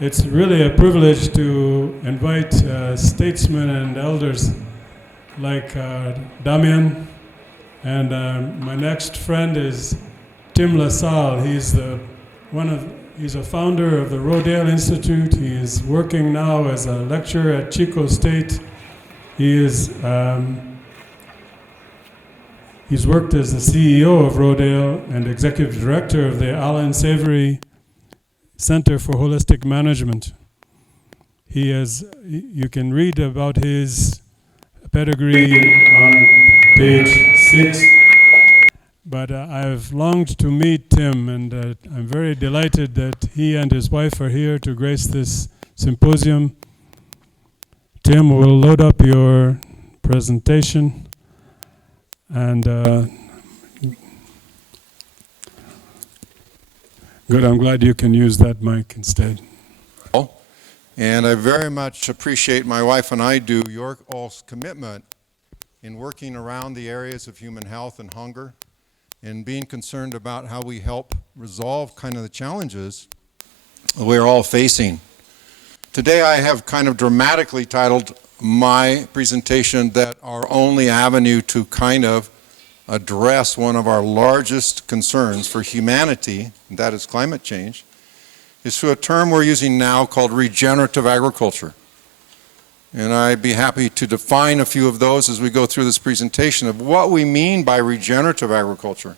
It's really a privilege to invite statesmen and elders like Damian, and my next friend is Tim LaSalle. He's a founder of the Rodale Institute. He is working now as a lecturer at Chico State. He's worked as the CEO of Rodale and executive director of the Allan Savory Center for Holistic Management. You can read about his pedigree on page 6. But I've longed to meet Tim, and I'm very delighted that he and his wife are here to grace this symposium. Tim will load up your presentation, and good, I'm glad you can use that mic instead. And I very much appreciate, my wife and I do, your all's commitment in working around the areas of human health and hunger, and being concerned about how we help resolve kind of the challenges we're all facing. Today I have kind of dramatically titled my presentation that our only avenue to kind of address one of our largest concerns for humanity, and that is climate change, is through a term we're using now called regenerative agriculture. And I'd be happy to define a few of those as we go through this presentation of what we mean by regenerative agriculture.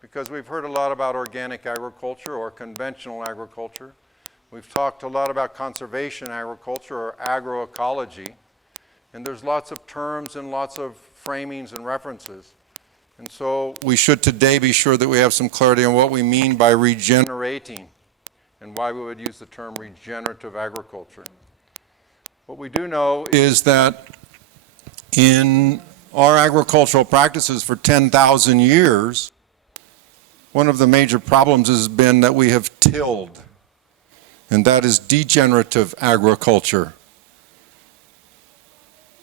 Because we've heard a lot about organic agriculture or conventional agriculture. We've talked a lot about conservation agriculture or agroecology. And there's lots of terms and lots of framings and references. And so we should today be sure that we have some clarity on what we mean by regenerating and why we would use the term regenerative agriculture. What we do know is that in our agricultural practices for 10,000 years, one of the major problems has been that we have tilled, and that is degenerative agriculture.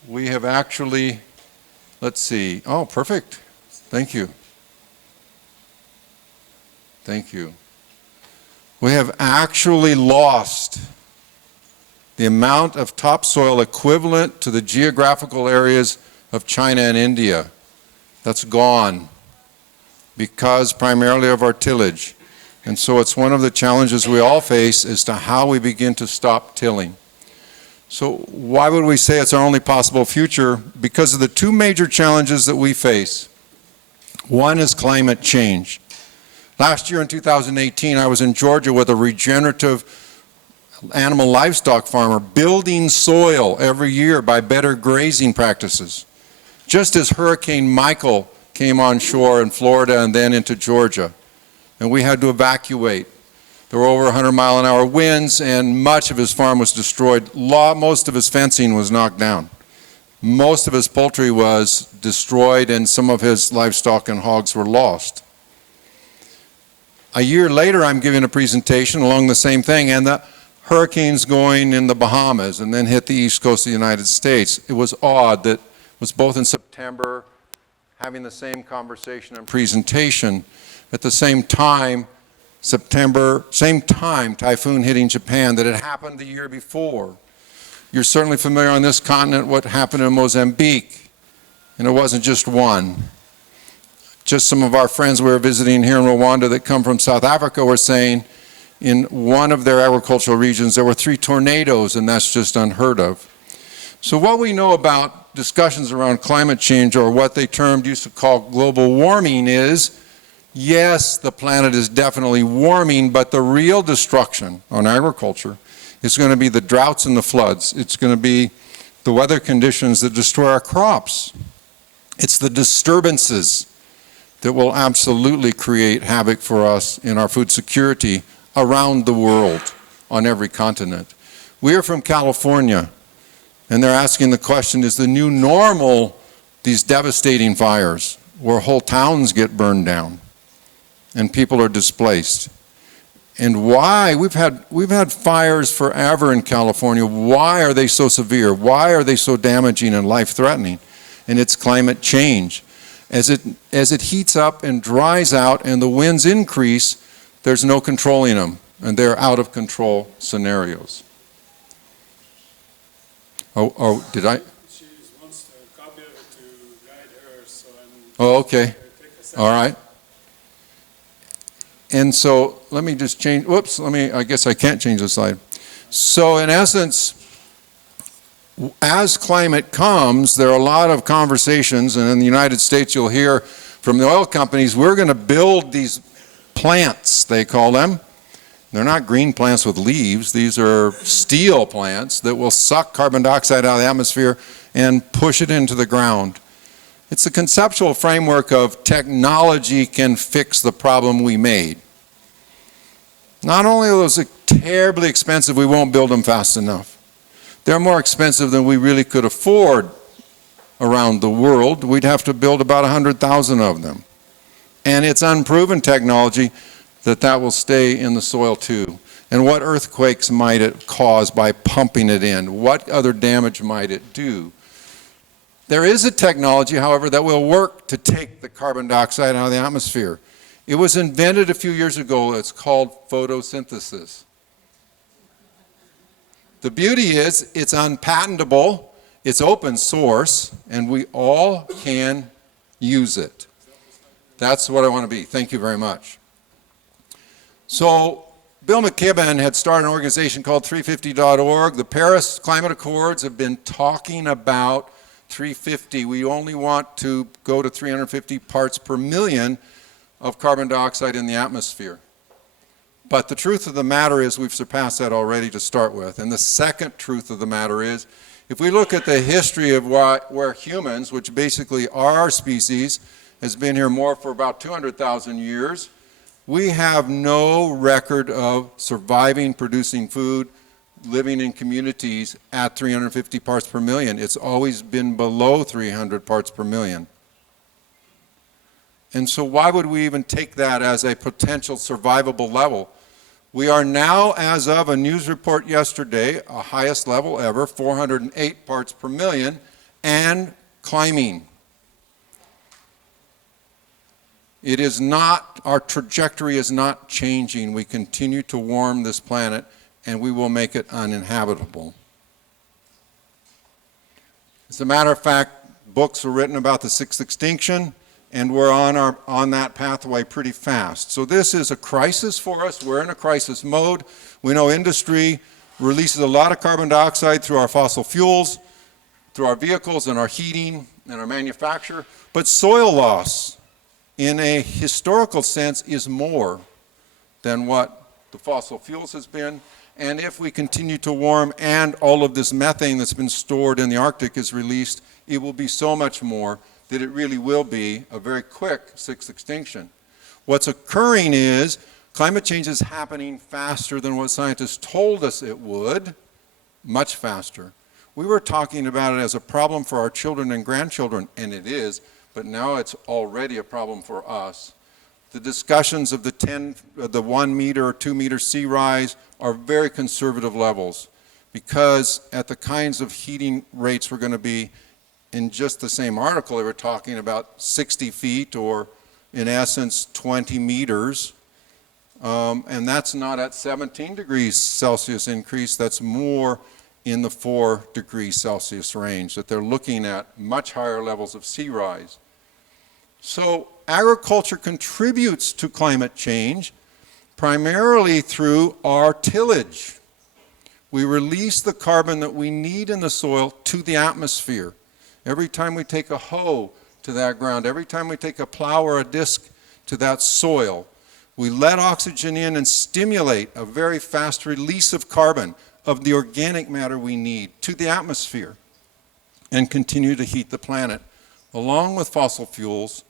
We have actually, let's see, oh, perfect. Thank you. Thank you. We have actually lost the amount of topsoil equivalent to the geographical areas of China and India. That's gone because primarily of our tillage. And so it's one of the challenges we all face as to how we begin to stop tilling. So why would we say it's our only possible future? Because of the two major challenges that we face. One is climate change. Last year in 2018, I was in Georgia with a regenerative animal livestock farmer building soil every year by better grazing practices. Just as Hurricane Michael came on shore in Florida and then into Georgia, and we had to evacuate. There were over 100-mile-an-hour winds, and much of his farm was destroyed. Most of his fencing was knocked down. Most of his poultry was destroyed, and some of his livestock and hogs were lost. A year later, I'm giving a presentation along the same thing, and the hurricane's going in the Bahamas and then hit the east coast of the United States. It was odd that it was both in September, having the same conversation and presentation. At the same time, September, same time, typhoon hitting Japan that had happened the year before. You're certainly familiar on this continent what happened in Mozambique, and it wasn't just one. Just some of our friends we were visiting here in Rwanda that come from South Africa were saying in one of their agricultural regions there were 3 tornadoes, and that's just unheard of. So what we know about discussions around climate change, or what they used to call global warming, is yes, the planet is definitely warming, but the real destruction on agriculture is going to be the droughts and the floods. It's going to be the weather conditions that destroy our crops. It's the disturbances that will absolutely create havoc for us in our food security around the world, on every continent. We are from California, and they're asking the question, is the new normal these devastating fires where whole towns get burned down and people are displaced? And why? We've had fires forever in California. Why are they so severe? Why are they so damaging and life-threatening? And it's climate change. As it heats up and dries out and the winds increase, there's no controlling them. and they're out of control scenarios. Oh, did I? She wants a copy of it to guide her, so I'm Oh, okay. take a second. All right. And so let me just change, whoops, I guess I can't change the slide. So in essence, as climate comes, there are a lot of conversations, and in the United States you'll hear from the oil companies, we're going to build these plants, they call them. They're not green plants with leaves. These are steel plants that will suck carbon dioxide out of the atmosphere and push it into the ground. It's the conceptual framework of technology can fix the problem we made. Not only are those terribly expensive, we won't build them fast enough. They're more expensive than we really could afford around the world. We'd have to build about 100,000 of them. And it's unproven technology that will stay in the soil too. And what earthquakes might it cause by pumping it in? What other damage might it do? There is a technology, however, that will work to take the carbon dioxide out of the atmosphere. It was invented a few years ago. It's called photosynthesis. The beauty is it's unpatentable, it's open source, and we all can use it. That's what I want to be. Thank you very much. So Bill McKibben had started an organization called 350.org. The Paris Climate Accords have been talking about 350. We only want to go to 350 parts per million of carbon dioxide in the atmosphere. But the truth of the matter is we've surpassed that already to start with. And the second truth of the matter is, if we look at the history of where humans, which basically are our species, has been here more for about 200,000 years, we have no record of surviving, producing food, living in communities at 350 parts per million. It's always been below 300 parts per million. And so why would we even take that as a potential survivable level? We are now, as of a news report yesterday, a highest level ever, 408 parts per million, and climbing. It is not, our trajectory is not changing. We continue to warm this planet, and we will make it uninhabitable. As a matter of fact, books were written about the sixth extinction, and we're on that pathway pretty fast. So this is a crisis for us. We're in a crisis mode. We know industry releases a lot of carbon dioxide through our fossil fuels, through our vehicles and our heating and our manufacture, but soil loss, in a historical sense, is more than what the fossil fuels has been. And if we continue to warm and all of this methane that's been stored in the Arctic is released, it will be so much more that it really will be a very quick sixth extinction. What's occurring is climate change is happening faster than what scientists told us it would, much faster. We were talking about it as a problem for our children and grandchildren, and it is, but now it's already a problem for us. The discussions of the 1 meter or 2 meter sea rise are very conservative levels, because at the kinds of heating rates we're going to be, in just the same article they were talking about 60 feet or in essence 20 meters, and that's not at 17 degrees Celsius increase, that's more in the 4 degrees Celsius range, that they're looking at much higher levels of sea rise. So agriculture contributes to climate change primarily through our tillage. We release the carbon that we need in the soil to the atmosphere. Every time we take a hoe to that ground, every time we take a plow or a disc to that soil, we let oxygen in and stimulate a very fast release of carbon, of the organic matter we need, to the atmosphere, and continue to heat the planet, along with fossil fuels,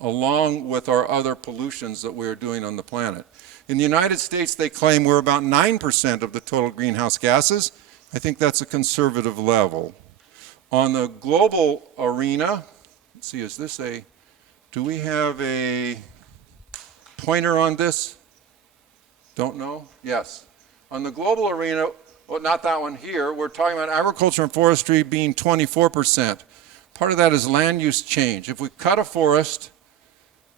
along with our other pollutions that we're doing on the planet. In the United States, they claim we're about 9% of the total greenhouse gases. I think that's a conservative level. On the global arena, let's see, is this do we have a pointer on this? Don't know? Yes. On the global arena, well, not that one here, we're talking about agriculture and forestry being 24%. Part of that is land use change. If we cut a forest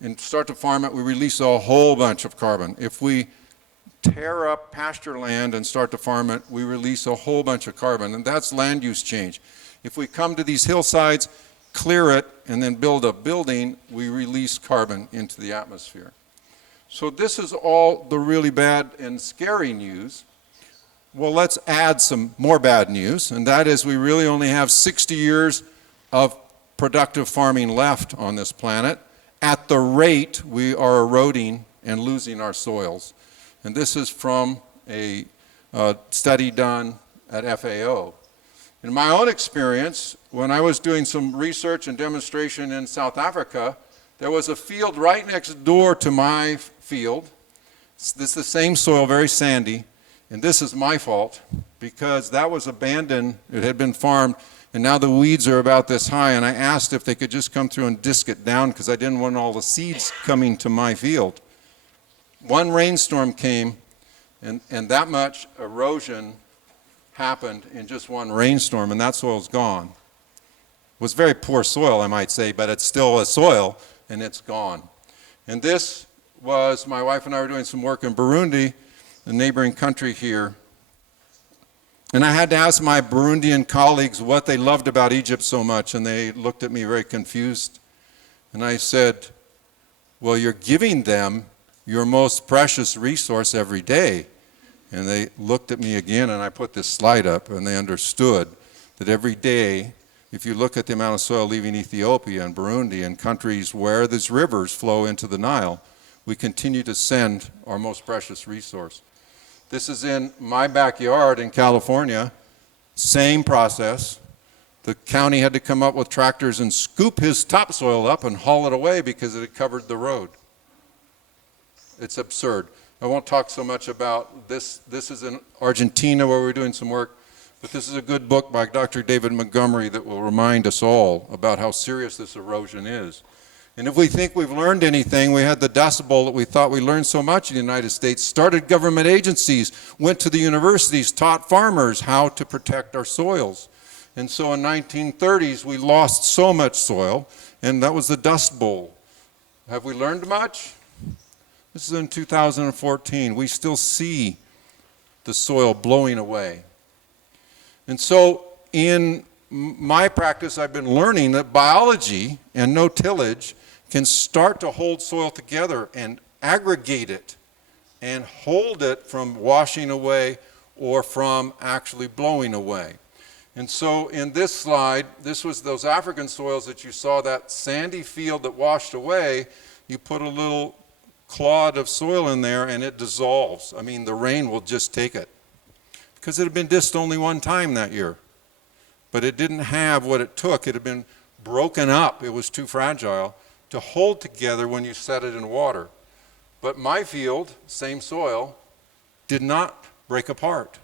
and start to farm it, we release a whole bunch of carbon. If we tear up pasture land and start to farm it, we release a whole bunch of carbon, and that's land use change. If we come to these hillsides, clear it, and then build a building, we release carbon into the atmosphere. So this is all the really bad and scary news. Well, let's add some more bad news, and that is we really only have 60 years of productive farming left on this planet. At the rate we are eroding and losing our soils. And this is from a study done at FAO. In my own experience, when I was doing some research and demonstration in South Africa, there was a field right next door to my field. This is the same soil, very sandy, and this is my fault because that was abandoned. It had been farmed, and now the weeds are about this high, and I asked if they could just come through and disc it down because I didn't want all the seeds coming to my field. One rainstorm came, and that much erosion happened in just one rainstorm, and that soil's gone. It was very poor soil, I might say, but it's still a soil, and it's gone. And this was, my wife and I were doing some work in Burundi, the neighboring country here, and I had to ask my Burundian colleagues what they loved about Egypt so much, and they looked at me very confused. And I said, well, you're giving them your most precious resource every day. And they looked at me again, and I put this slide up, and they understood that every day, if you look at the amount of soil leaving Ethiopia and Burundi and countries where these rivers flow into the Nile, we continue to send our most precious resource. This is in my backyard in California, same process. The county had to come up with tractors and scoop his topsoil up and haul it away because it had covered the road. It's absurd. I won't talk so much about this. This is in Argentina where we're doing some work, but this is a good book by Dr. David Montgomery that will remind us all about how serious this erosion is. And if we think we've learned anything, we had the Dust Bowl that we thought we learned so much in the United States, started government agencies, went to the universities, taught farmers how to protect our soils. And so in 1930s, we lost so much soil, and that was the Dust Bowl. Have we learned much? This is in 2014. We still see the soil blowing away. And so in my practice, I've been learning that biology and no tillage can start to hold soil together and aggregate it and hold it from washing away or from actually blowing away. And so in this slide, this was those African soils that you saw, that sandy field that washed away. You put a little clod of soil in there and it dissolves. I mean, the rain will just take it. Because it had been disked only one time that year. But it didn't have what it took. It had been broken up. It was too fragile to hold together when you set it in water. But my field, same soil, did not break apart.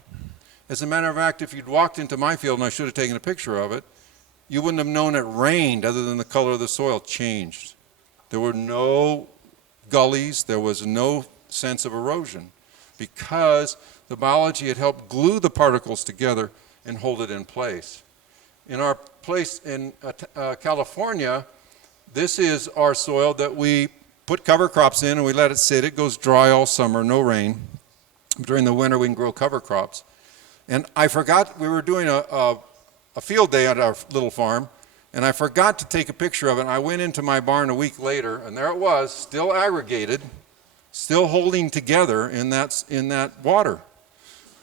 As a matter of fact, if you'd walked into my field, and I should have taken a picture of it, you wouldn't have known it rained other than the color of the soil changed. There were no gullies. There was no sense of erosion because the biology had helped glue the particles together and hold it in place. In our place in California, this is our soil that we put cover crops in and we let it sit. It goes dry all summer, no rain. During the winter, we can grow cover crops. And I forgot, we were doing a field day at our little farm, and I forgot to take a picture of it. And I went into my barn a week later, and there it was, still aggregated, still holding together in that water.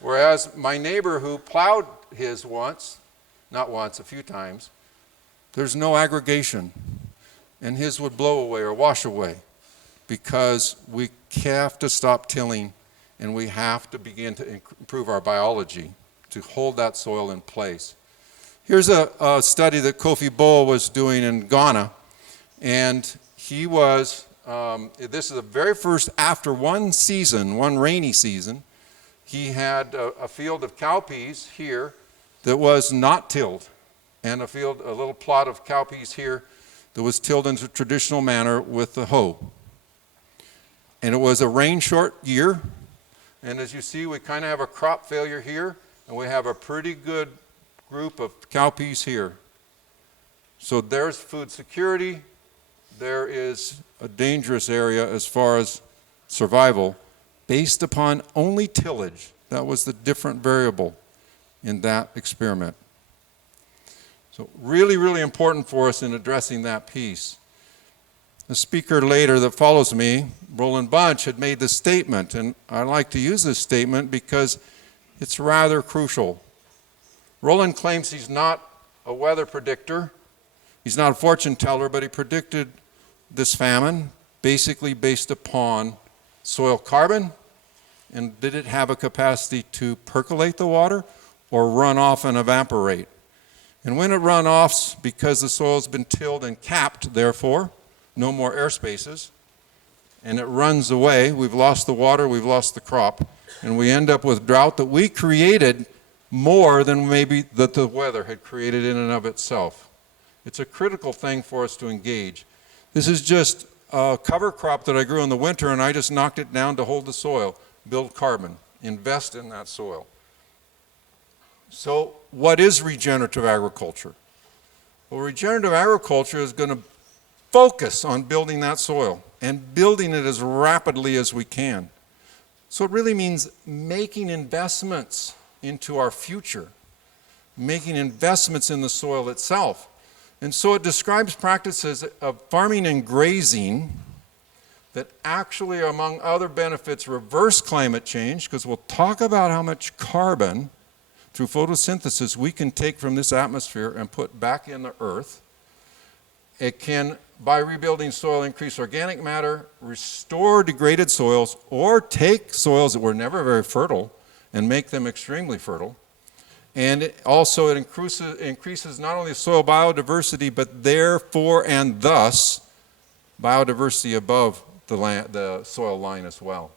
Whereas my neighbor who plowed his once, not once, a few times, there's no aggregation. And his would blow away or wash away because we have to stop tilling and we have to begin to improve our biology to hold that soil in place. Here's a study that Kofi Boa was doing in Ghana, and he was, this is the very first, after one season, one rainy season, he had a field of cowpeas here that was not tilled, and a little plot of cowpeas here that was tilled in a traditional manner with the hoe. And it was a rain-short year, and as you see, we kind of have a crop failure here, and we have a pretty good group of cowpeas here. So there's food security. There is a dangerous area as far as survival, based upon only tillage. That was the different variable in that experiment. So really, really important for us in addressing that piece. The speaker later that follows me, Roland Bunch, had made this statement, and I like to use this statement because it's rather crucial. Roland claims he's not a weather predictor, he's not a fortune teller, but he predicted this famine basically based upon soil carbon, and did it have a capacity to percolate the water or run off and evaporate. And when it run off, because the soil's been tilled and capped, therefore, no more air spaces, and it runs away, we've lost the water, we've lost the crop, and we end up with drought that we created more than maybe that the weather had created in and of itself. It's a critical thing for us to engage. This is just a cover crop that I grew in the winter, and I just knocked it down to hold the soil, build carbon, invest in that soil. So what is regenerative agriculture? Well, regenerative agriculture is going to focus on building that soil and building it as rapidly as we can. So it really means making investments into our future, making investments in the soil itself. And so it describes practices of farming and grazing that actually, among other benefits, reverse climate change, because we'll talk about how much carbon through photosynthesis we can take from this atmosphere and put back in the earth. It can, by rebuilding soil, increase organic matter, restore degraded soils, or take soils that were never very fertile and make them extremely fertile. And it increases not only soil biodiversity, but therefore and thus biodiversity above the soil line as well.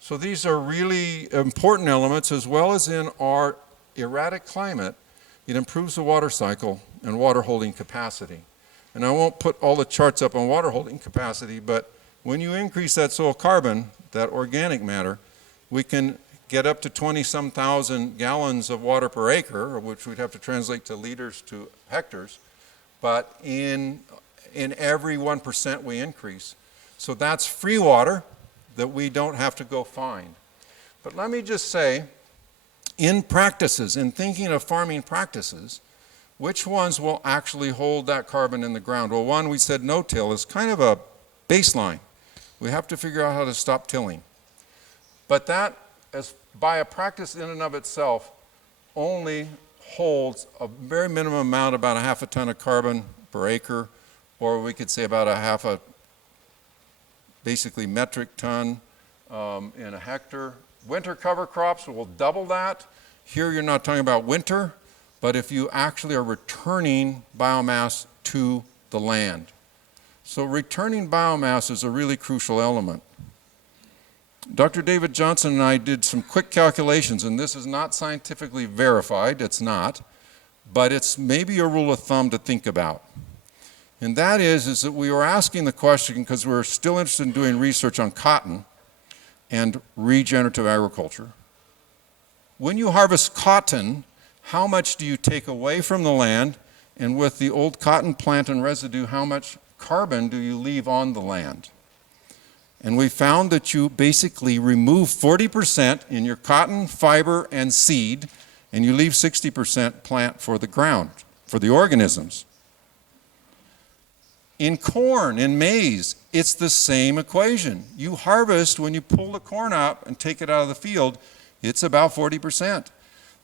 So these are really important elements, as well as in our erratic climate. It improves the water cycle and water holding capacity. And I won't put all the charts up on water holding capacity, but when you increase that soil carbon, that organic matter, we can get up to 20-some thousand gallons of water per acre, which we'd have to translate to liters to hectares, but in every 1% we increase. So that's free water that we don't have to go find. But let me just say, in practices, in thinking of farming practices, which ones will actually hold that carbon in the ground? Well, one, we said no-till is kind of a baseline. We have to figure out how to stop tilling. But that, as by a practice in and of itself, only holds a very minimum amount, about a half a ton of carbon per acre, or we could say about a half a, basically metric ton in a hectare. Winter cover crops will double that. Here you're not talking about winter, but if you actually are returning biomass to the land. So returning biomass is a really crucial element. Dr. David Johnson and I did some quick calculations, and this is not scientifically verified, it's not, but it's maybe a rule of thumb to think about. And that is that we were asking the question, because we're still interested in doing research on cotton and regenerative agriculture. When you harvest cotton, how much do you take away from the land? And with the old cotton plant and residue, how much carbon do you leave on the land? And we found that you basically remove 40% in your cotton, fiber, and seed, and you leave 60% plant for the ground, for the organisms. In corn, in maize, it's the same equation. You harvest, when you pull the corn up and take it out of the field, it's about 40%.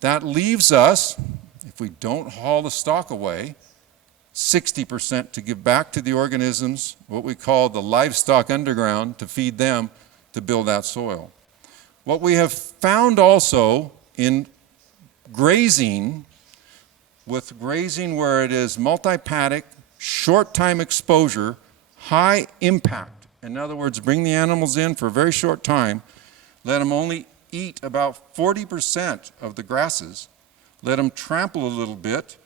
That leaves us, if we don't haul the stock away, 60% to give back to the organisms, what we call the livestock underground, to feed them, to build that soil. What we have found also in grazing, with grazing where it is multi-paddock, short time exposure, high impact. In other words, bring the animals in for a very short time, let them only eat about 40% of the grasses, let them trample a little bit,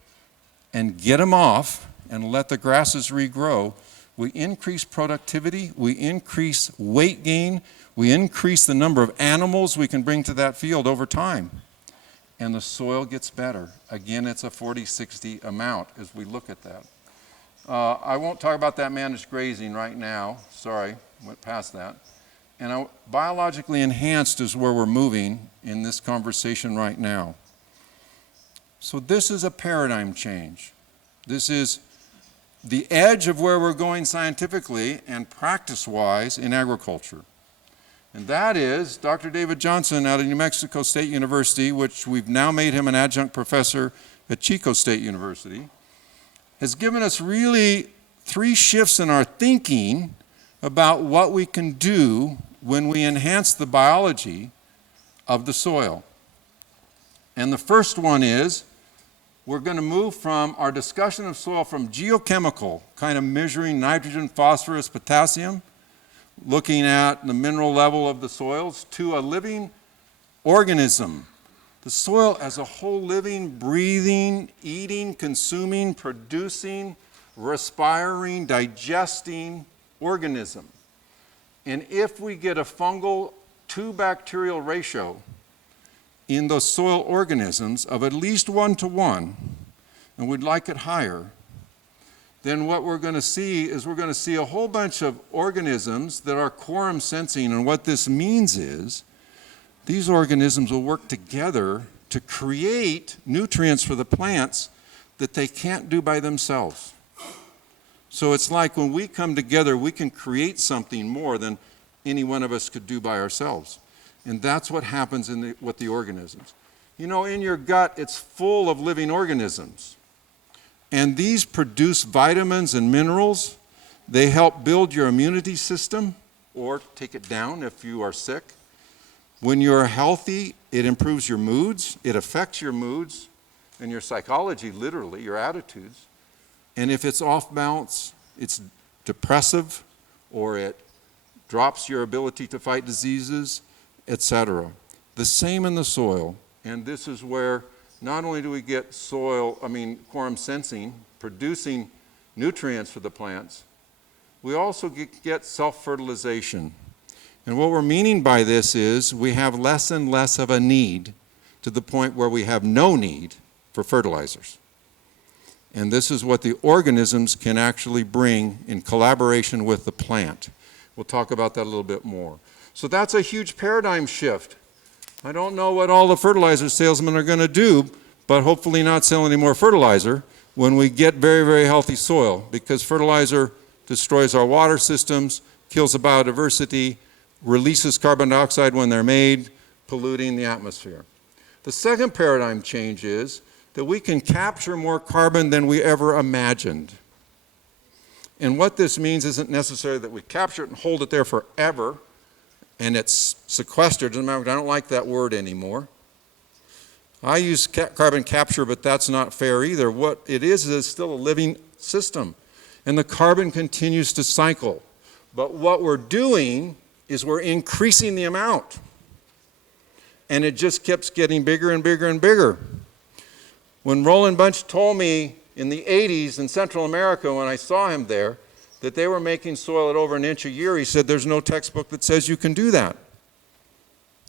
and get them off and let the grasses regrow. We increase productivity, we increase weight gain, we increase the number of animals we can bring to that field over time. And the soil gets better. Again, it's a 40-60 amount as we look at that. I won't talk about that managed grazing right now. Sorry, went past that. And biologically enhanced is where we're moving in this conversation right now. So this is a paradigm change. This is the edge of where we're going scientifically and practice-wise in agriculture. And that is Dr. David Johnson out of New Mexico State University, which we've now made him an adjunct professor at Chico State University, has given us really 3 shifts in our thinking about what we can do when we enhance the biology of the soil. And the first one is we're going to move from our discussion of soil from geochemical, kind of measuring nitrogen, phosphorus, potassium, looking at the mineral level of the soils, to a living organism. The soil as a whole living, breathing, eating, consuming, producing, respiring, digesting organism. And if we get a fungal to bacterial ratio in those soil organisms of at least 1-to-1, and we'd like it higher, then what we're going to see is we're going to see a whole bunch of organisms that are quorum sensing. And what this means is these organisms will work together to create nutrients for the plants that they can't do by themselves. So it's like when we come together, we can create something more than any one of us could do by ourselves. And that's what happens with the organisms. You know, in your gut, it's full of living organisms. And these produce vitamins and minerals. They help build your immunity system or take it down if you are sick. When you're healthy, it improves your moods. It affects your moods and your psychology, literally, your attitudes. And if it's off balance, it's depressive, or it drops your ability to fight diseases, etc. The same in the soil. And this is where not only do we get quorum sensing, producing nutrients for the plants, we also get self-fertilization. And what we're meaning by this is we have less and less of a need to the point where we have no need for fertilizers. And this is what the organisms can actually bring in collaboration with the plant. We'll talk about that a little bit more. So that's a huge paradigm shift. I don't know what all the fertilizer salesmen are going to do, but hopefully not sell any more fertilizer when we get very, very healthy soil, because fertilizer destroys our water systems, kills the biodiversity, releases carbon dioxide when they're made, polluting the atmosphere. The second paradigm change is that we can capture more carbon than we ever imagined. And what this means isn't necessarily that we capture it and hold it there forever and it's sequestered. Doesn't matter, I don't like that word anymore. I use carbon capture, but that's not fair either. What it is still a living system. And the carbon continues to cycle. But what we're doing is we're increasing the amount. And it just keeps getting bigger and bigger and bigger. When Roland Bunch told me in the 80s in Central America, when I saw him there, that they were making soil at over 1 inch a year, he said there's no textbook that says you can do that.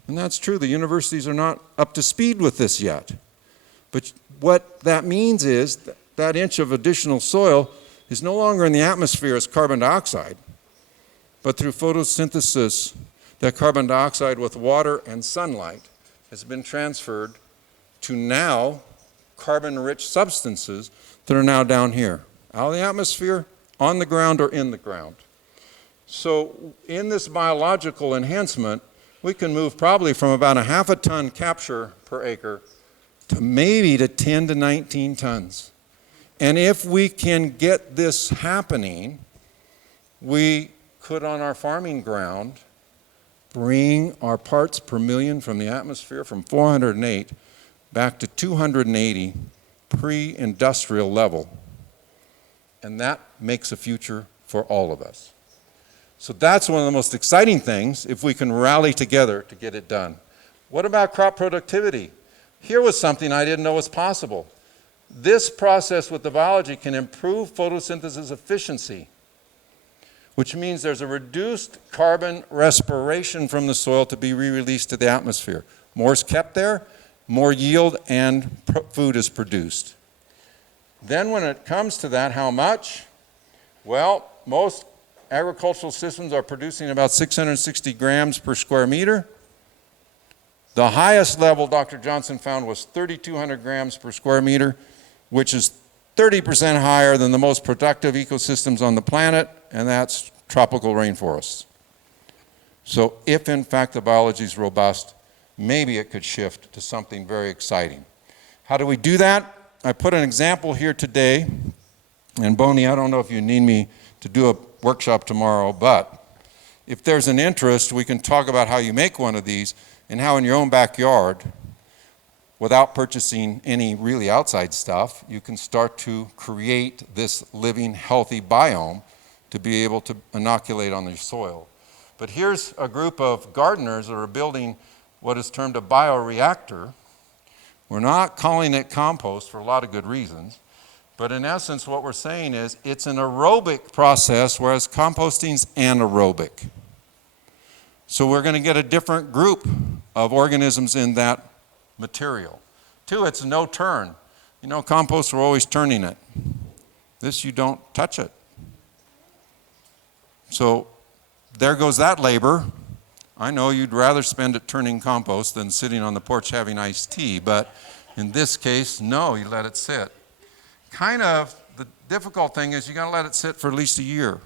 And that's true. The universities are not up to speed with this yet. But what that means is that inch of additional soil is no longer in the atmosphere as carbon dioxide, but through photosynthesis, that carbon dioxide with water and sunlight has been transferred to now carbon-rich substances that are now down here, out of the atmosphere, on the ground, or in the ground. So in this biological enhancement, we can move probably from about 0.5 ton capture per acre to maybe to 10 to 19 tons. And if we can get this happening, we could, on our farming ground, bring our parts per million from the atmosphere from 408 back to 280 pre-industrial level. And that makes a future for all of us. So that's one of the most exciting things if we can rally together to get it done. What about crop productivity? Here was something I didn't know was possible. This process with the biology can improve photosynthesis efficiency, which means there's a reduced carbon respiration from the soil to be re-released to the atmosphere. More is kept there, more yield and food is produced. Then when it comes to that, how much? Well, most agricultural systems are producing about 660 grams per square meter. The highest level Dr. Johnson found was 3,200 grams per square meter, which is 30% higher than the most productive ecosystems on the planet, and that's tropical rainforests. So if in fact the biology is robust, maybe it could shift to something very exciting. How do we do that? I put an example here today, and Bonnie, I don't know if you need me to do a workshop tomorrow, but if there's an interest, we can talk about how you make one of these and how in your own backyard, without purchasing any really outside stuff, you can start to create this living, healthy biome to be able to inoculate on your soil. But here's a group of gardeners that are building what is termed a bioreactor. We're not calling it compost for a lot of good reasons, but in essence what we're saying is it's an aerobic process, whereas composting's anaerobic. So we're going to get a different group of organisms in that material. Two, it's no turn. You know, compost, we're always turning it. This, you don't touch it. So there goes that labor. I know you'd rather spend it turning compost than sitting on the porch having iced tea, but in this case, no, you let it sit. Kind of the difficult thing is you got to let it sit for at least a year.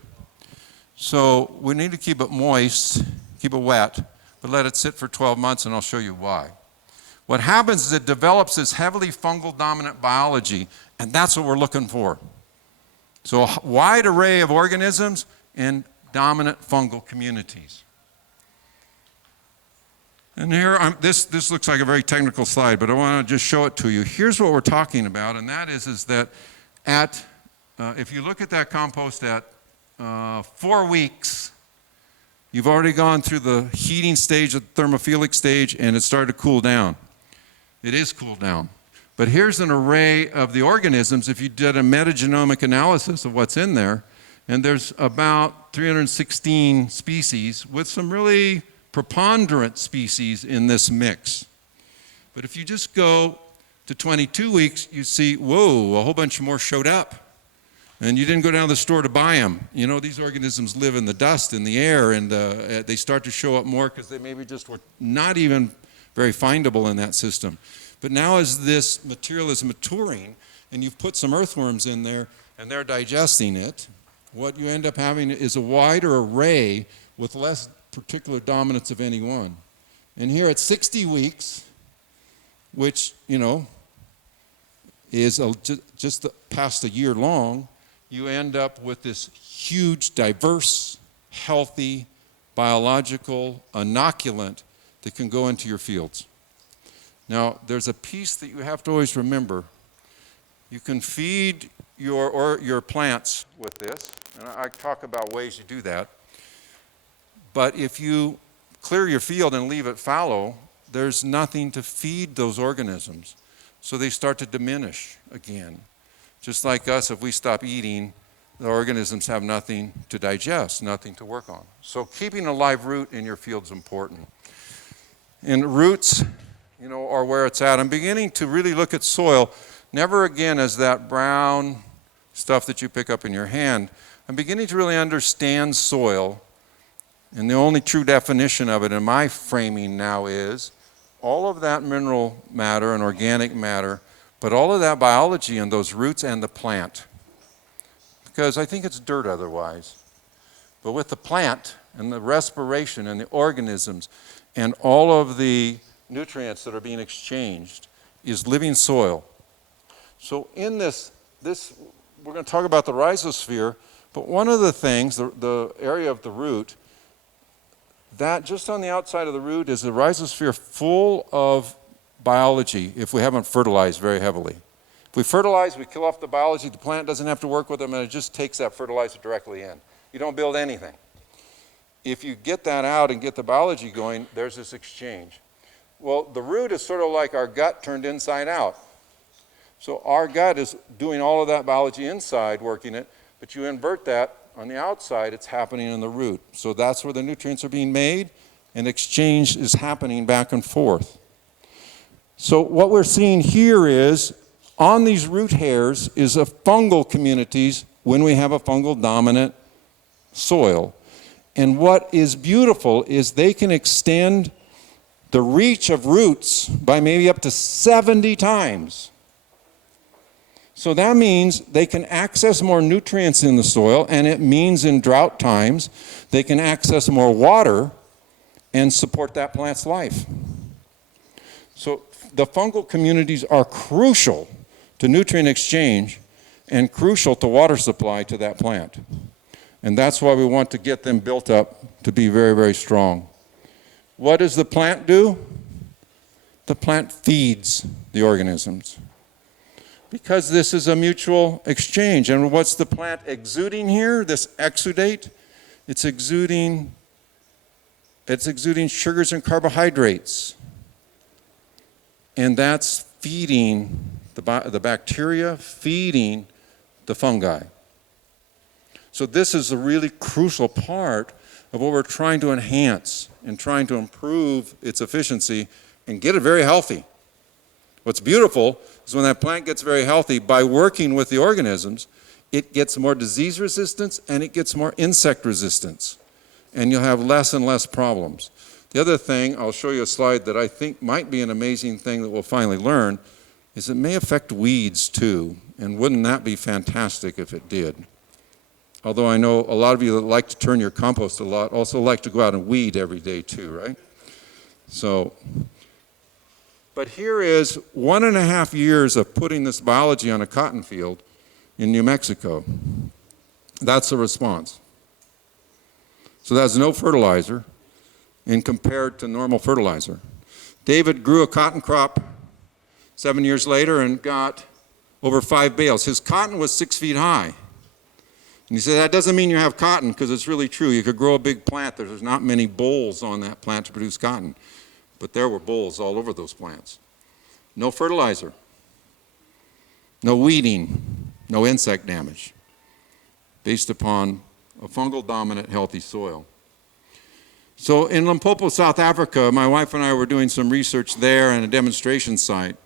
So we need to keep it moist, keep it wet, but let it sit for 12 months, and I'll show you why. What happens is it develops this heavily fungal dominant biology, and that's what we're looking for. So a wide array of organisms in dominant fungal communities. And here, this looks like a very technical slide, but I want to just show it to you. Here's what we're talking about, and that is that if you look at that compost at 4 weeks, you've already gone through the heating stage, the thermophilic stage, and it started to cool down. It is cooled down. But here's an array of the organisms. If you did a metagenomic analysis of what's in there, and there's about 316 species with some really preponderant species in this mix. But if you just go to 22 weeks, you see, whoa, a whole bunch more showed up. And you didn't go down to the store to buy them. You know, these organisms live in the dust, in the air, and they start to show up more because they maybe just were not even very findable in that system. But now as this material is maturing, and you've put some earthworms in there, and they're digesting it, what you end up having is a wider array with less particular dominance of any one. And here at 60 weeks, which, you know, is just past a year long, you end up with this huge, diverse, healthy, biological inoculant that can go into your fields. Now, there's a piece that you have to always remember. You can feed your plants with this, and I talk about ways you do that. But if you clear your field and leave it fallow, there's nothing to feed those organisms. So they start to diminish again. Just like us, if we stop eating, the organisms have nothing to digest, nothing to work on. So keeping a live root in your field is important. And roots, you know, are where it's at. I'm beginning to really look at soil, never again as that brown stuff that you pick up in your hand. I'm beginning to really understand soil. And the only true definition of it in my framing now is all of that mineral matter and organic matter, but all of that biology in those roots and the plant. Because I think it's dirt otherwise. But with the plant and the respiration and the organisms and all of the nutrients that are being exchanged is living soil. So in this we're going to talk about the rhizosphere, but one of the things, the area of the root, that just on the outside of the root is a rhizosphere full of biology if we haven't fertilized very heavily. If we fertilize, we kill off the biology, the plant doesn't have to work with them, and it just takes that fertilizer directly in. You don't build anything. If you get that out and get the biology going, there's this exchange. Well, the root is sort of like our gut turned inside out. So our gut is doing all of that biology inside, working it, but you invert that on the outside, it's happening in the root. So that's where the nutrients are being made, and exchange is happening back and forth. So what we're seeing here is, on these root hairs is a fungal communities when we have a fungal dominant soil. And what is beautiful is they can extend the reach of roots by maybe up to 70 times. So that means they can access more nutrients in the soil, and it means in drought times they can access more water and support that plant's life. So the fungal communities are crucial to nutrient exchange and crucial to water supply to that plant. And that's why we want to get them built up to be very, very strong. What does the plant do? The plant feeds the organisms. Because this is a mutual exchange. And what's the plant exuding here, this exudate? It's exuding sugars and carbohydrates. And that's feeding the bacteria, feeding the fungi. So this is a really crucial part of what we're trying to enhance and trying to improve its efficiency and get it very healthy. What's beautiful is when that plant gets very healthy, by working with the organisms, it gets more disease resistance and it gets more insect resistance. And you'll have less and less problems. The other thing, I'll show you a slide that I think might be an amazing thing that we'll finally learn, is it may affect weeds too. And wouldn't that be fantastic if it did? Although I know a lot of you that like to turn your compost a lot also like to go out and weed every day too, right? So, but here is 1.5 years of putting this biology on a cotton field in New Mexico. That's the response. So that's no fertilizer and compared to normal fertilizer. David grew a cotton crop 7 years later and got over 5 bales. His cotton was 6 feet high. And he said, that doesn't mean you have cotton, because it's really true. You could grow a big plant. There's not many bolls on that plant to produce cotton. But there were bolls all over those plants. No fertilizer. No weeding. No insect damage. Based upon a fungal dominant healthy soil. So in Limpopo, South Africa, my wife and I were doing some research there and a demonstration site.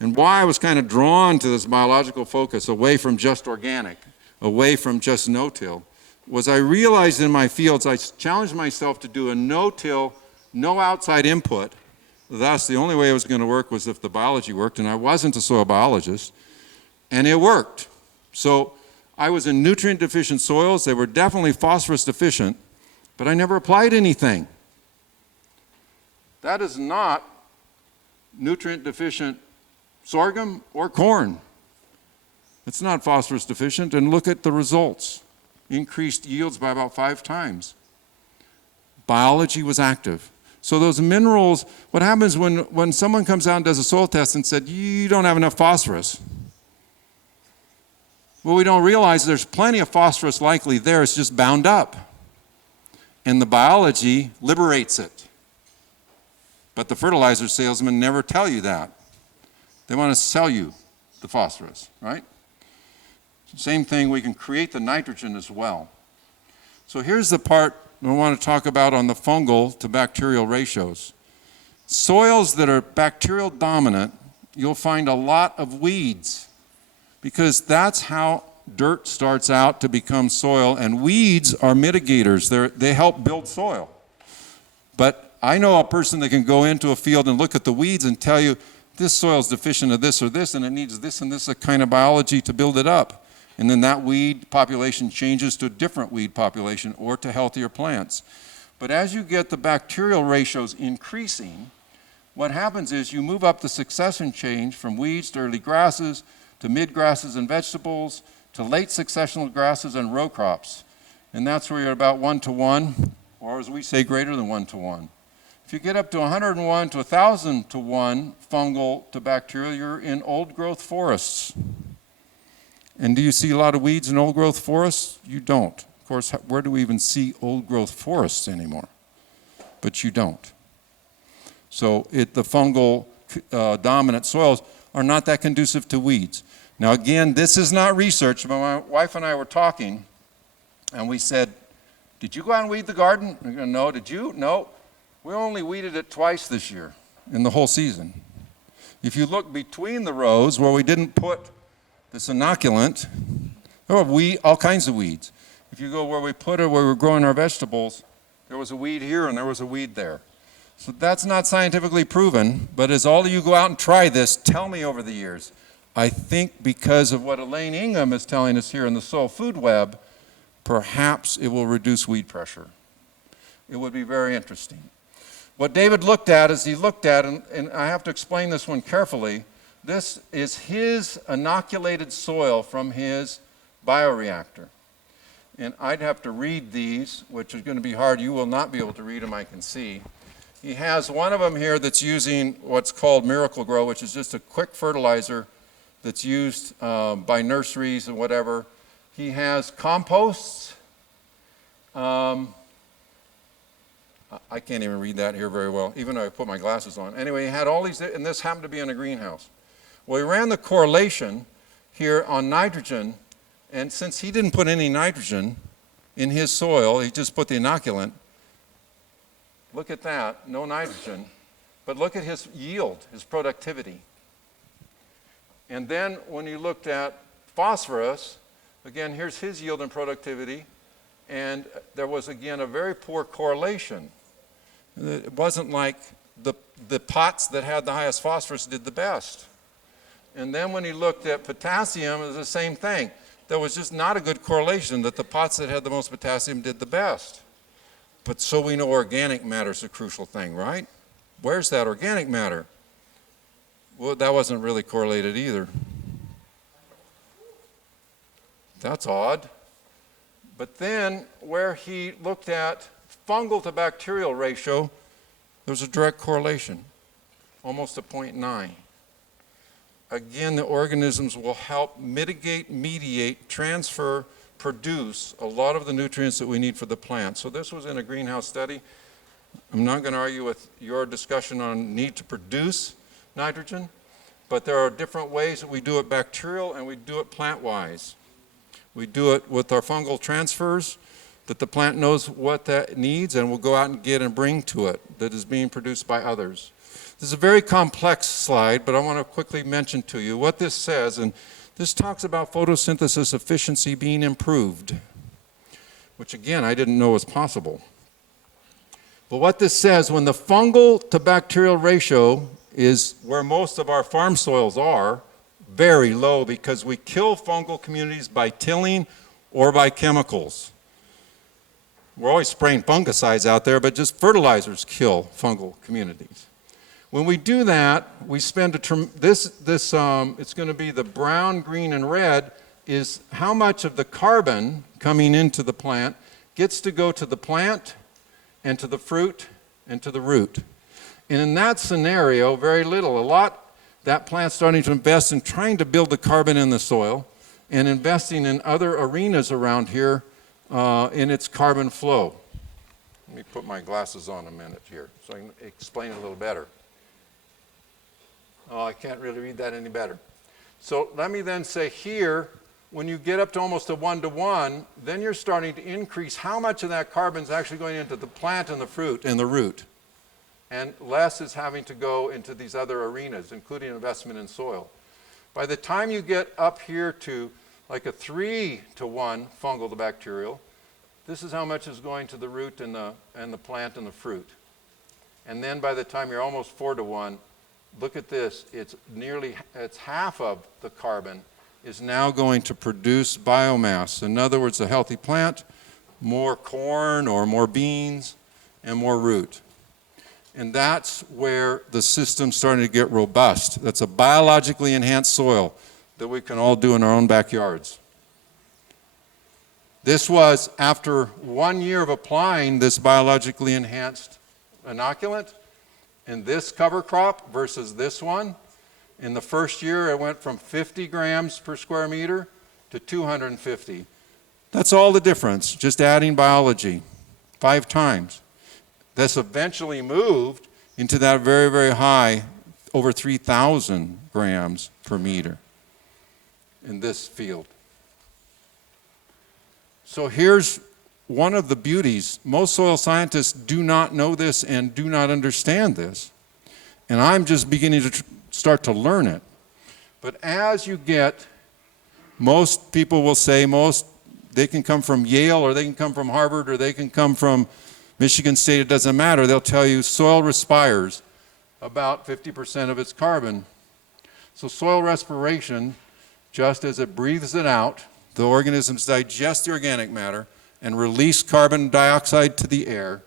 And why I was kind of drawn to this biological focus away from just organic, away from just no-till, was I realized in my fields, I challenged myself to do a no-till, no outside input. Thus, the only way it was going to work was if the biology worked, and I wasn't a soil biologist, and it worked. So I was in nutrient-deficient soils. They were definitely phosphorus deficient, but I never applied anything. That is not nutrient-deficient sorghum or corn. It's not phosphorus deficient, and look at the results. Increased yields by about 5 times. Biology was active. So those minerals, what happens when someone comes out and does a soil test and said, you don't have enough phosphorus? Well, we don't realize there's plenty of phosphorus likely there, it's just bound up. And the biology liberates it. But the fertilizer salesmen never tell you that. They want to sell you the phosphorus, right? Same thing, we can create the nitrogen as well. So here's the part we want to talk about on the fungal to bacterial ratios. Soils that are bacterial dominant, you'll find a lot of weeds, because that's how dirt starts out to become soil, and weeds are mitigators. They help build soil. But I know a person that can go into a field and look at the weeds and tell you, this soil is deficient of this or this, and it needs this and this kind of biology to build it up. And then that weed population changes to a different weed population or to healthier plants. But as you get the bacterial ratios increasing, what happens is you move up the succession change from weeds to early grasses, to mid grasses and vegetables, to late successional grasses and row crops. And that's where you're about 1-to-1, or as we say, greater than 1-to-1. If you get up to 101 to 1,000-to-1 fungal to bacterial, you're in old growth forests. And do you see a lot of weeds in old growth forests? You don't. Of course, where do we even see old growth forests anymore? But you don't. So the fungal dominant soils are not that conducive to weeds. Now again, this is not research, but my wife and I were talking, and we said, did you go out and weed the garden? We're going, no. Did you? No. We only weeded it twice this year in the whole season. If you look between the rows where we didn't put this inoculant, there were all kinds of weeds. If you go where we put it, where we're growing our vegetables, there was a weed here and there was a weed there. So that's not scientifically proven, but as all of you go out and try this, tell me over the years. I think because of what Elaine Ingham is telling us here in the Soil Food Web, perhaps it will reduce weed pressure. It would be very interesting. What David looked at is and I have to explain this one carefully, this is his inoculated soil from his bioreactor. And I'd have to read these, which is going to be hard. You will not be able to read them, I can see. He has one of them here that's using what's called Miracle Grow, which is just a quick fertilizer that's used by nurseries and whatever. He has composts. I can't even read that here very well, even though I put my glasses on. Anyway, he had all these, and this happened to be in a greenhouse. Well, he ran the correlation here on nitrogen, and since he didn't put any nitrogen in his soil, he just put the inoculant. Look at that, no nitrogen. But look at his yield, his productivity. And then when you looked at phosphorus, again, here's his yield and productivity, and there was, again, a very poor correlation. It wasn't like the pots that had the highest phosphorus did the best. And then when he looked at potassium, it was the same thing. There was just not a good correlation that the pots that had the most potassium did the best. But so we know organic matter is a crucial thing, right? Where's that organic matter? Well, that wasn't really correlated either. That's odd. But then where he looked at fungal to bacterial ratio, there's a direct correlation, almost a 0.9. Again, the organisms will help mitigate, mediate, transfer, produce a lot of the nutrients that we need for the plant. So this was in a greenhouse study. I'm not going to argue with your discussion on need to produce nitrogen, but there are different ways that we do it bacterial and we do it plant-wise. We do it with our fungal transfers that the plant knows what that needs and will go out and get and bring to it that is being produced by others. This is a very complex slide, but I want to quickly mention to you what this says, and this talks about photosynthesis efficiency being improved, which again, I didn't know was possible. But what this says, when the fungal to bacterial ratio is where most of our farm soils are, very low because we kill fungal communities by tilling or by chemicals. We're always spraying fungicides out there, but just fertilizers kill fungal communities. When we do that, we spend it's going to be the brown, green, and red is how much of the carbon coming into the plant gets to go to the plant and to the fruit and to the root. And in that scenario, very little. A lot, that plant's starting to invest in trying to build the carbon in the soil and investing in other arenas around here in its carbon flow. Let me put my glasses on a minute here so I can explain it a little better. Oh, I can't really read that any better. So let me then say here, when you get up to almost a 1-to-1, then you're starting to increase how much of that carbon is actually going into the plant and the fruit and the root. And less is having to go into these other arenas, including investment in soil. By the time you get up here to like a 3-to-1 fungal to bacterial, this is how much is going to the root and the plant and the fruit. And then by the time you're almost 4-to-1, look at this, it's half of the carbon is now going to produce biomass. In other words, a healthy plant, more corn or more beans, and more root. And that's where the system's starting to get robust. That's a biologically enhanced soil that we can all do in our own backyards. This was after 1 year of applying this biologically enhanced inoculant in this cover crop versus this one. In the first year, it went from 50 grams per square meter to 250. That's all the difference, just adding biology 5 times. This eventually moved into that very, very high, over 3,000 grams per meter in this field. So here's one of the beauties. Most soil scientists do not know this and do not understand this. And I'm just beginning to start to learn it. But as you get, most people will say, most they can come from Yale, or they can come from Harvard, or they can come from Michigan State. It doesn't matter. They'll tell you soil respires about 50% of its carbon. So soil respiration, just as it breathes it out, the organisms digest the organic matter and release carbon dioxide to the air.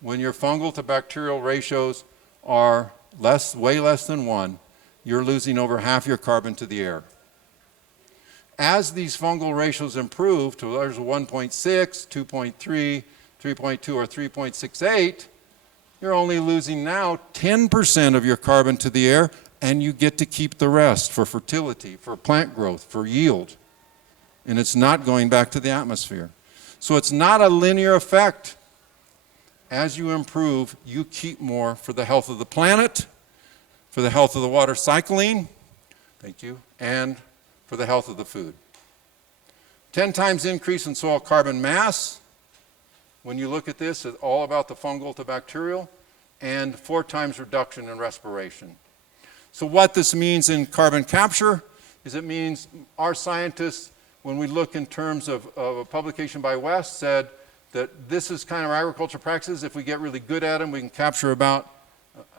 When your fungal to bacterial ratios are way less than 1, you're losing over half your carbon to the air. As these fungal ratios improve to 1.6, 2.3, 3.2, or 3.68, you're only losing now 10% of your carbon to the air, and you get to keep the rest for fertility, for plant growth, for yield. And it's not going back to the atmosphere. So it's not a linear effect. As you improve, you keep more for the health of the planet, for the health of the water cycling, thank you, and for the health of the food. 10 times increase in soil carbon mass. When you look at this, it's all about the fungal to bacterial, and 4 times reduction in respiration. So what this means in carbon capture is it means our scientists, when we look in terms of a publication by West, said that this is kind of our agriculture practices. If we get really good at them, we can capture about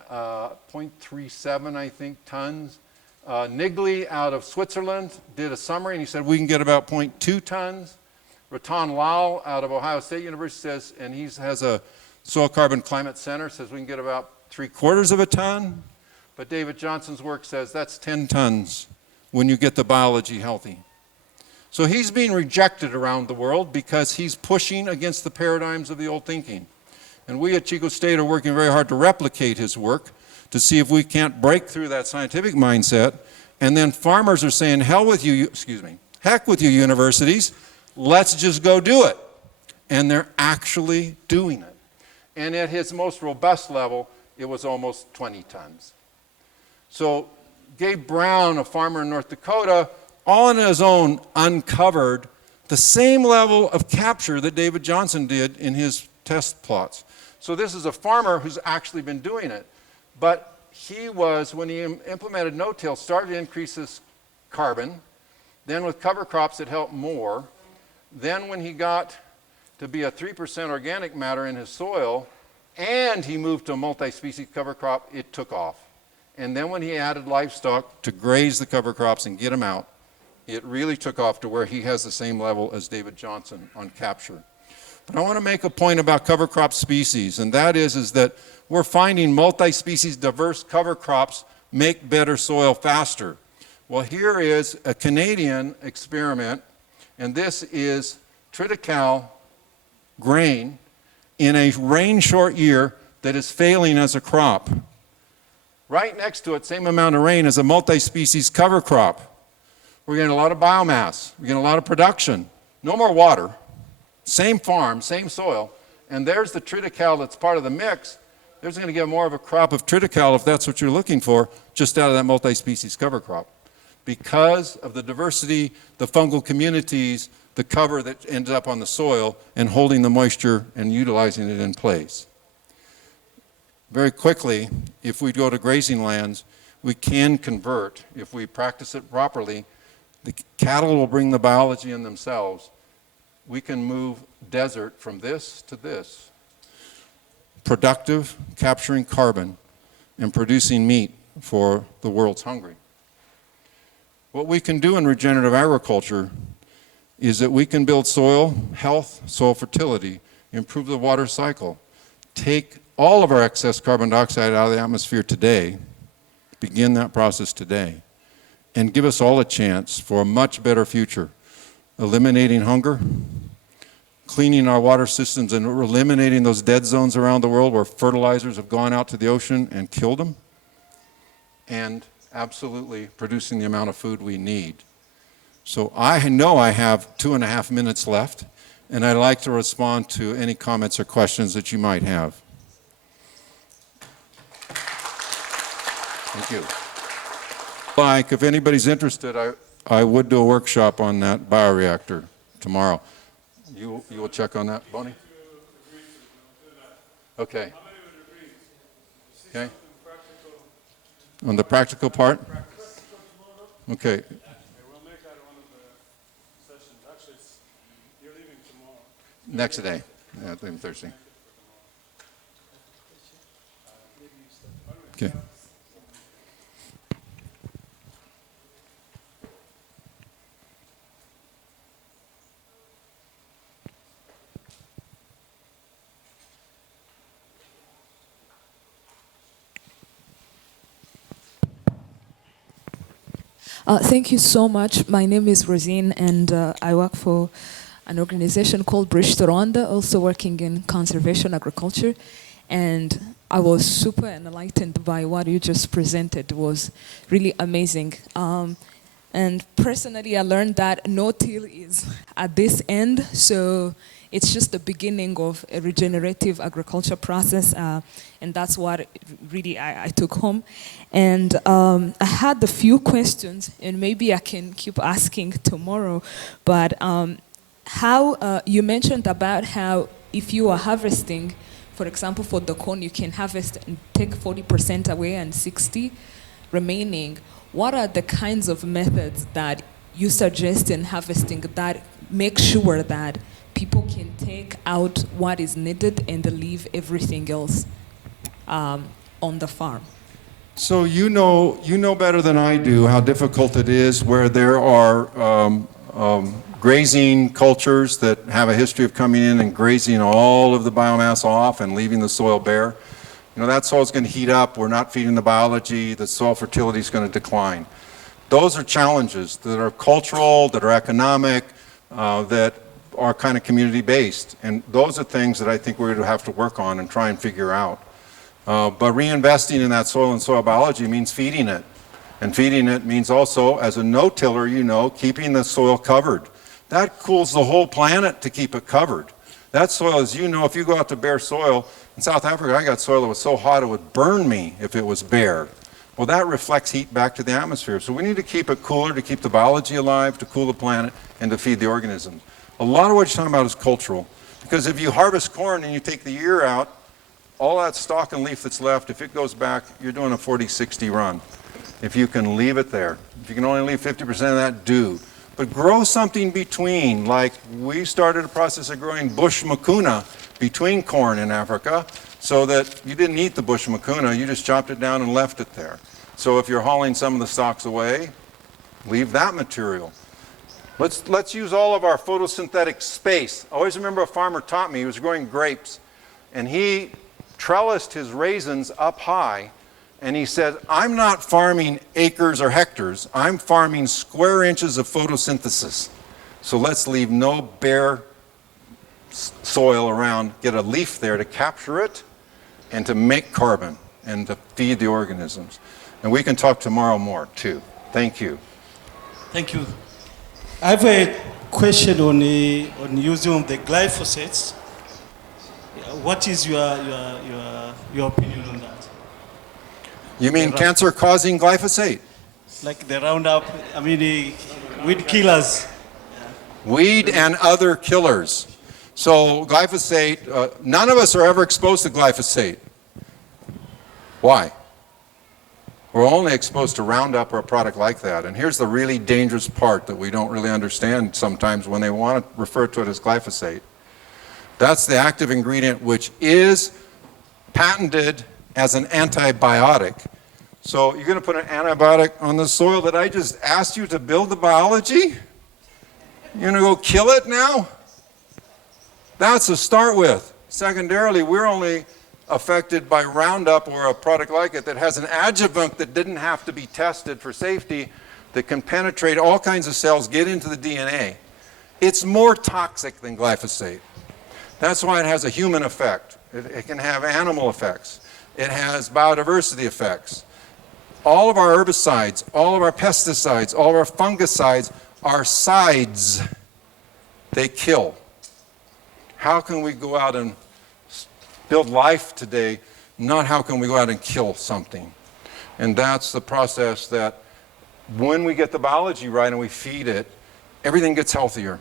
0.37, I think, tons. Niggli out of Switzerland did a summary, and he said we can get about 0.2 tons. Ratan Lal out of Ohio State University says, and he has a soil carbon climate center, says we can get about 3/4 of a ton. But David Johnson's work says that's 10 tons when you get the biology healthy. So he's being rejected around the world because he's pushing against the paradigms of the old thinking. And we at Chico State are working very hard to replicate his work to see if we can't break through that scientific mindset. And then farmers are saying, heck with you universities, let's just go do it. And they're actually doing it. And at his most robust level, it was almost 20 tons. So Gabe Brown, a farmer in North Dakota, all on his own uncovered the same level of capture that David Johnson did in his test plots. So this is a farmer who's actually been doing it. But he was, when he implemented no-till, started to increase his carbon. Then with cover crops, it helped more. Then when he got to be a 3% organic matter in his soil, and he moved to a multi-species cover crop, it took off. And then when he added livestock to graze the cover crops and get them out, it really took off to where he has the same level as David Johnson on capture. But I want to make a point about cover crop species, and that is that we're finding multi-species diverse cover crops make better soil faster. Well, here is a Canadian experiment, and this is triticale grain in a rain-short year that is failing as a crop. Right next to it, same amount of rain, is a multi-species cover crop. We're getting a lot of biomass. We're getting a lot of production. No more water. Same farm, same soil. And there's the triticale that's part of the mix. There's going to get more of a crop of triticale, if that's what you're looking for, just out of that multi-species cover crop. Because of the diversity, the fungal communities, the cover that ends up on the soil, and holding the moisture and utilizing it in place. Very quickly, if we go to grazing lands, we can convert, if we practice it properly. The cattle will bring the biology in themselves. We can move desert from this to this. Productive, capturing carbon, and producing meat for the world's hungry. What we can do in regenerative agriculture is that we can build soil health, soil fertility, improve the water cycle, take all of our excess carbon dioxide out of the atmosphere today, begin that process today, and give us all a chance for a much better future, eliminating hunger, cleaning our water systems and eliminating those dead zones around the world where fertilizers have gone out to the ocean and killed them, and absolutely producing the amount of food we need. So I know I have 2.5 minutes left, and I'd like to respond to any comments or questions that you might have. Thank you. Like, if anybody's interested, I would do a workshop on that bioreactor tomorrow. You will check on that, Bonnie? Okay. Okay. On the practical part? Okay. We'll make that one of the sessions. Actually, you're leaving tomorrow. Next day. Yeah, leaving Thursday. Okay. Thank you so much. My name is Rosine, and I work for an organization called Bridge to Rwanda, also working in conservation agriculture. And I was super enlightened by what you just presented. It was really amazing. And personally, I learned that no-till is at this end, so it's just the beginning of a regenerative agriculture process, and that's what really I took home. And I had a few questions, and maybe I can keep asking tomorrow, but how you mentioned about how if you are harvesting, for example, for the corn, you can harvest and take 40% away and 60 remaining. What are the kinds of methods that you suggest in harvesting that make sure that people can take out what is needed and leave everything else on the farm? So you know better than I do how difficult it is where there are grazing cultures that have a history of coming in and grazing all of the biomass off and leaving the soil bare. You know, that soil's going to heat up, we're not feeding the biology, the soil fertility is going to decline. Those are challenges that are cultural, that are economic, that are kind of community-based. And those are things that I think we're going to have to work on and try and figure out. But reinvesting in that soil and soil biology means feeding it. And feeding it means also, as a no-tiller, you know, keeping the soil covered. That cools the whole planet to keep it covered. That soil, as you know, if you go out to bare soil, in South Africa, I got soil that was so hot it would burn me if it was bare. Well, that reflects heat back to the atmosphere. So we need to keep it cooler to keep the biology alive, to cool the planet, and to feed the organisms. A lot of what you're talking about is cultural. Because if you harvest corn and you take the ear out, all that stalk and leaf that's left, if it goes back, you're doing a 40-60 run. If you can leave it there. If you can only leave 50% of that, do. But grow something between, like we started a process of growing bush mucuna between corn in Africa, so that you didn't eat the bush mucuna, you just chopped it down and left it there. So if you're hauling some of the stalks away, leave that material. Let's use all of our photosynthetic space. I always remember a farmer taught me, he was growing grapes, and he trellised his raisins up high, and he said, I'm not farming acres or hectares, I'm farming square inches of photosynthesis. So let's leave no bare soil around, get a leaf there to capture it and to make carbon and to feed the organisms. And we can talk tomorrow more too. Thank you. Thank you. I have a question on using the glyphosates. What is your opinion on that? You mean cancer-causing glyphosate? Like the Roundup, I mean the weed killers. Weed and other killers. So glyphosate, none of us are ever exposed to glyphosate. Why? We're only exposed to Roundup or a product like that. And here's the really dangerous part that we don't really understand sometimes when they want to refer to it as glyphosate. That's the active ingredient which is patented as an antibiotic. So you're going to put an antibiotic on the soil that I just asked you to build the biology? You're going to go kill it now? That's to start with. Secondarily, we're only affected by Roundup or a product like it that has an adjunct that didn't have to be tested for safety, that can penetrate all kinds of cells, get into the DNA. It's more toxic than glyphosate. That's why it has a human effect. It can have animal effects. It has biodiversity effects. All of our herbicides, all of our pesticides, all of our fungicides are sides. They kill. How can we go out and build life today, not how can we go out and kill something? And that's the process that when we get the biology right and we feed it, everything gets healthier.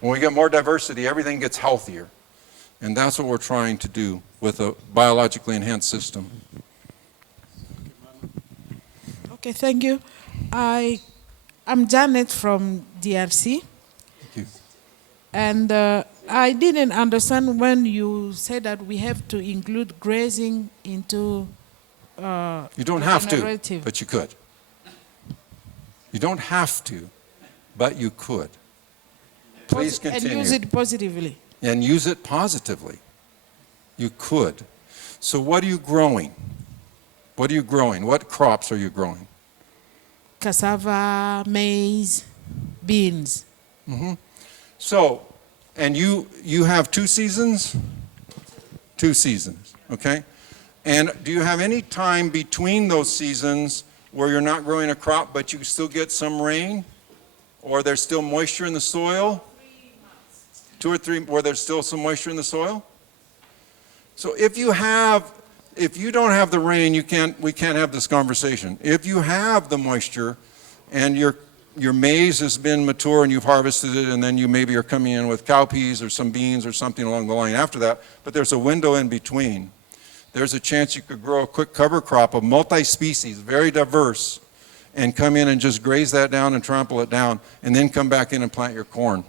When we get more diversity, everything gets healthier. And that's what we're trying to do with a biologically enhanced system. Okay, thank you. I'm Janet from DRC. Thank you. And I didn't understand when you said that we have to include grazing into You don't have to, regenerative. but you could. You don't have to, but you could. Please continue. And use it positively. And use it positively. You could. So what are you growing? What are you growing? What crops are you growing? Cassava, maize, beans. So, and you have 2 seasons? 2 seasons, okay? And do you have any time between those seasons where you're not growing a crop but you still get some rain? Or there's still moisture in the soil? 2 or 3 where there's still some moisture in the soil? So if you don't have the rain, we can't have this conversation. If you have the moisture and your maize has been mature and you've harvested it, and then you maybe are coming in with cowpeas or some beans or something along the line after that, but there's a window in between. There's a chance you could grow a quick cover crop of multi-species, very diverse, and come in and just graze that down and trample it down, and then come back in and plant your corn.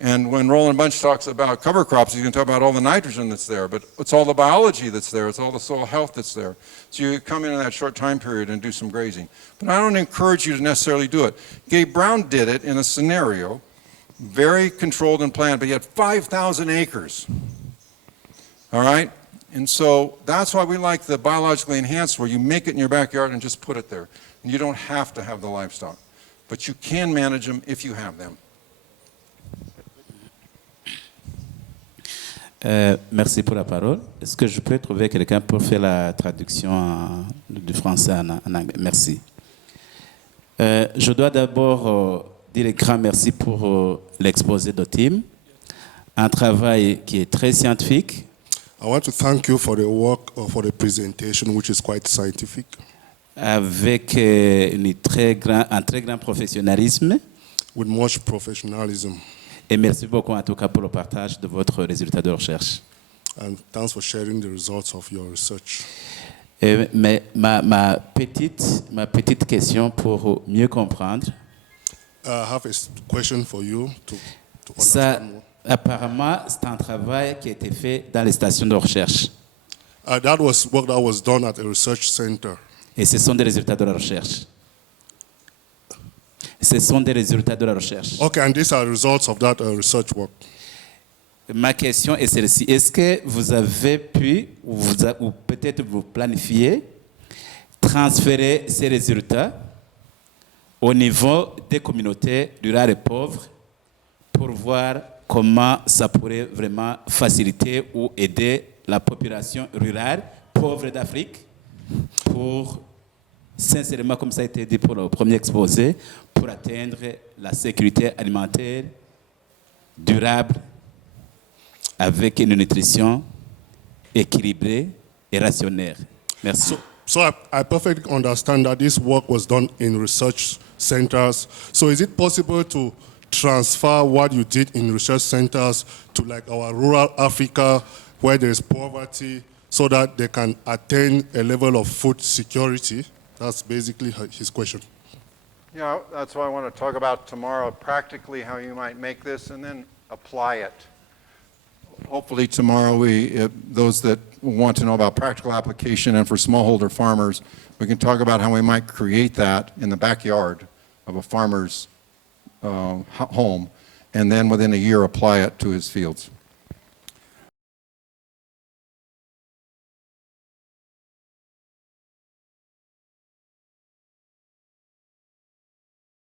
And when Roland Bunch talks about cover crops, he's going to talk about all the nitrogen that's there, but it's all the biology that's there, it's all the soil health that's there. So you come in that short time period and do some grazing. But I don't encourage you to necessarily do it. Gabe Brown did it in a scenario, very controlled and planned, but he had 5,000 acres. All right? And so that's why we like the biologically enhanced, where you make it in your backyard and just put it there. And you don't have to have the livestock, but you can manage them if you have them. Merci pour la parole. Est-ce que je peux trouver quelqu'un pour faire la traduction du français en anglais? Merci. Je dois d'abord dire un grand merci pour l'exposé de Tim. Un travail qui est très scientifique. I want to thank you for the work or for the presentation, which is quite scientific. Avec un très grand professionnalisme. With much professionalism. Et merci beaucoup en tout cas pour le partage de votre résultat de recherche. And thanks for sharing the results of your research. Mais ma petite question pour mieux comprendre. I have a question for you to Ça, understand more. apparemment, c'est un travail qui a été fait dans les stations de recherche. That was work that was done at a research center. Et ce sont des résultats de la recherche. Ce sont des résultats de la recherche. Okay, and these are the results of that research work. Ma question est celle-ci. Est-ce que vous avez pu, ou peut-être vous planifiez, transférer ces résultats au niveau des communautés rurales et pauvres pour voir comment ça pourrait vraiment faciliter ou aider la population rurale pauvre d'Afrique pour, sincèrement, comme ça a été dit pour le premier exposé, pour atteindre la sécurité alimentaire durable avec une nutrition équilibrée et rationnelle. Merci. So I perfectly understand that this work was done in research centers. So is it possible to transfer what you did in research centers to like our rural Africa where there is poverty so that they can attain a level of food security? That's basically his question. Yeah, that's what I want to talk about tomorrow, practically how you might make this and then apply it. Hopefully tomorrow, those that want to know about practical application and for smallholder farmers, we can talk about how we might create that in the backyard of a farmer's home and then within a year apply it to his fields.